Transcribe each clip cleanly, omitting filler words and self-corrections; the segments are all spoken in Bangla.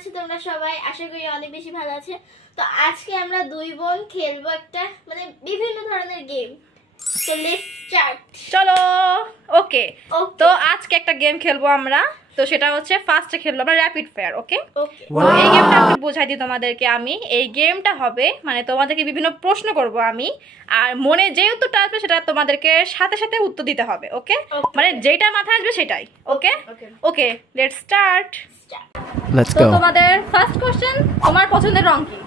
আছো তোমরা সবাই? আশা করি অনেক বেশি ভালো আছে। তো আজকে আমরা দুই বোন খেলবো একটা মানে বিভিন্ন ধরনের গেম। তো লেটস স্টার্ট। চলো। ওকে, তো আজকে একটা গেম খেলবো আমরা। তো সেটা হচ্ছে ফার্স্টে খেলবো আমরা র্যাপিড ফায়ার। ওকে, তো এই গেমটা আমি বোঝাই দিই তোমাদেরকে। আমি এই গেমটা হবে মানে তোমাদেরকে বিভিন্ন প্রশ্ন করব আমি, আর মনে যে উত্তরটা আসবে সেটা তোমাদেরকে সাথে সাথে উত্তর দিতে হবে। ওকে, মানে যেটা মাথায় আসবে সেটাই। ওকে ওকে, লেটস স্টার্ট। Let's তো go. তোমাদের ফার্স্ট কোশ্চেন, তোমার পছন্দের রং কি?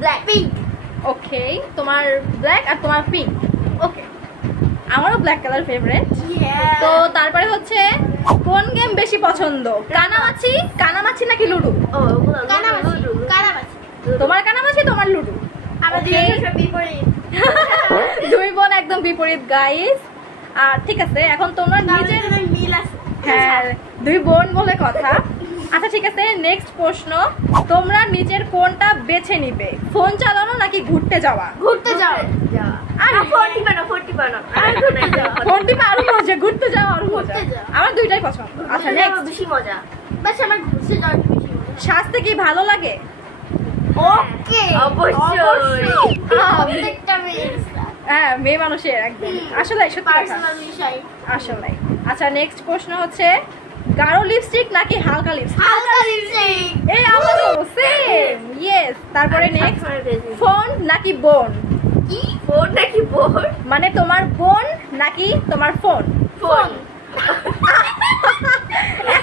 Black, pink. ওকে, তোমার ব্ল্যাক আর তোমার পিঙ্ক। ওকে, আমারও ব্ল্যাক কালার ফেভারিট। তো তারপরে হচ্ছে কোন গেম বেশি পছন্দ, কানামাছি নাকি লুডো? কানামাছি। তোমার কানামাছি, তোমার লুডো। আমরা দুজন বিপরীত। দুই বোন একদম বিপরীত গাইস। আর ঠিক আছে, এখন তোমরা নিজের মিল আছে। হ্যাঁ, দুই বোন বলে কথা। আচ্ছা ঠিক আছে, নেক্সট প্রশ্ন, তোমরা নিজের কোনটা বেছে নিবে, ফোন চালানো নাকি ঘুরতে যাওয়া? ঘুরতে যাও। আর ফোন টিপা আরো মজা, ঘুরতে যাওয়া আরো মজা। আমার দুইটাই পছন্দ। আচ্ছা নেক্সট, বেশি মজা। বাস আমার ঘুরতে যাওয়া বেশি মজা। সাজতে কি ভালো লাগে? ওকে, অবশ্যই। প্রত্যেকটা মেয়ে হ্যাঁ, মেয়ে মানুষের একদম আসলে সত্যি কথা। পার্সোনাল বিষয়। আসলে আচ্ছা, নেক্সট প্রশ্ন হচ্ছে গাঢ় লিপস্টিক নাকি হালকা লিপস্টিক? হালকা লিপস্টিক। এই আমারও সেম। ইয়েস। তারপরে নেক্সট, ফোন নাকি বোন? কি ফোন নাকি বোন? মানে তোমার বোন নাকি তোমার ফোন? ফোন।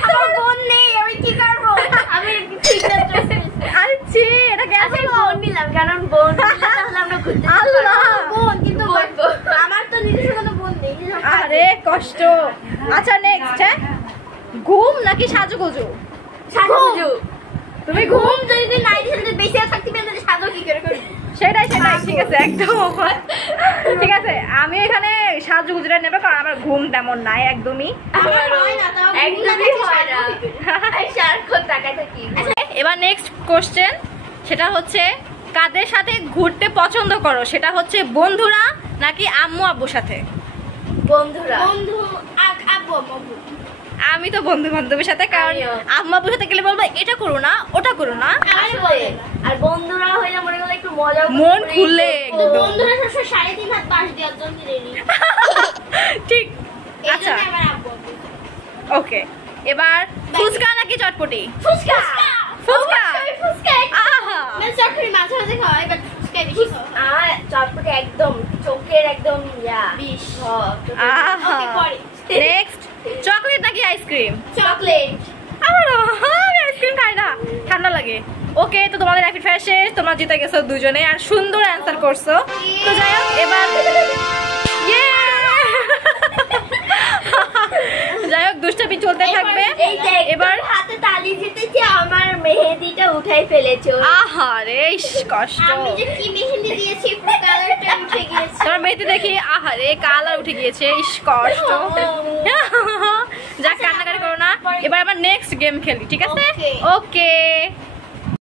আমার বোন নেই, আমি কি করব? আমি ঠিক আছে। আরে ছি, এটা কেন বোন নিলাম কারণ বোন তাহলে আমরা ঘুরতে আল্লাহ। বোন, কিন্তু আমার তো নিজস্ব কোনো বোন নেই। আরে কষ্ট। আচ্ছা নেক্সট, হ্যাঁ, ঘুম নাকি সাজুগুজু? সাজুগুজু। তুমি ঘুম যদি নাই দিলে বেশি থাকতে পেলে সাজু কি করে করব? সেটাই ঠিক আছে, একদম ঠিক আছে। আমি এখানে সাজুগুজুটা নেব কারণ আমার ঘুম তেমন নাই একদমই। একদমই হয় না। এই সারাক্ষণ তাকায় থাকি। এবার নেক্সট কোশ্চেন, সেটা হচ্ছে কাদের সাথে ঘুরতে পছন্দ করো, সেটা হচ্ছে বন্ধুরা নাকি আম্মু আব্বুর সাথে? বন্ধুরা। বন্ধু, আব্বু আম্মু। আমি তো বন্ধু বান্ধবের সাথে, কারণ আম্মু আব্বুর সাথে গেলে বলবো এটা করো না ওটা করো না। আর বন্ধুরা হইলে মনে করলে একটু মজা, মন খুলে একদম। বন্ধুরা সবসময় 3.5 হাত পাশ দেওয়ার জন্য রেডি। ঠিক। আচ্ছা এইজন্য আমার আব্বু। ওকে, এবার ফুচকা নাকি চটপটি? ফুচকা। ফুচকা। ফুচকা। আহা, মানে চটপটি মাঝে মাঝে খাওয়াই, বাট ফুচকা বেশি খাওয়া। চটপটি একদম চোখের একদম বিষ। আহা। ওকে, পরে নেক্সট, চকলেট নাকি আইসক্রিম? চকলেট। আমি আইসক্রিম খাই না, ঠান্ডা লাগে। ওকে, তো তোমাদের র্যাপিড ফায়ার শেষ, তোমরা জিতে গেছো দুজনে আর সুন্দর অ্যান্সার করছো। তো যাই হোক, এবার যাই হোক দুষ্টামি চলতে থাকবে। এবার হাতে তালি জিতেছি, আমার মেহেদিটা উঠাই ফেলেছো। আহারে কষ্ট। আমি যে কি মেহেদি দিয়েছি পুরো কালারটা উঠে গিয়েছে। তোমার মেহেদি দেখি আহারে কালার উঠে গিয়েছে, ইস কষ্ট। যাক, কান্নাকাটি করো না। এবার আবার নেক্সট গেম খেলি, ঠিক আছে? ওকে।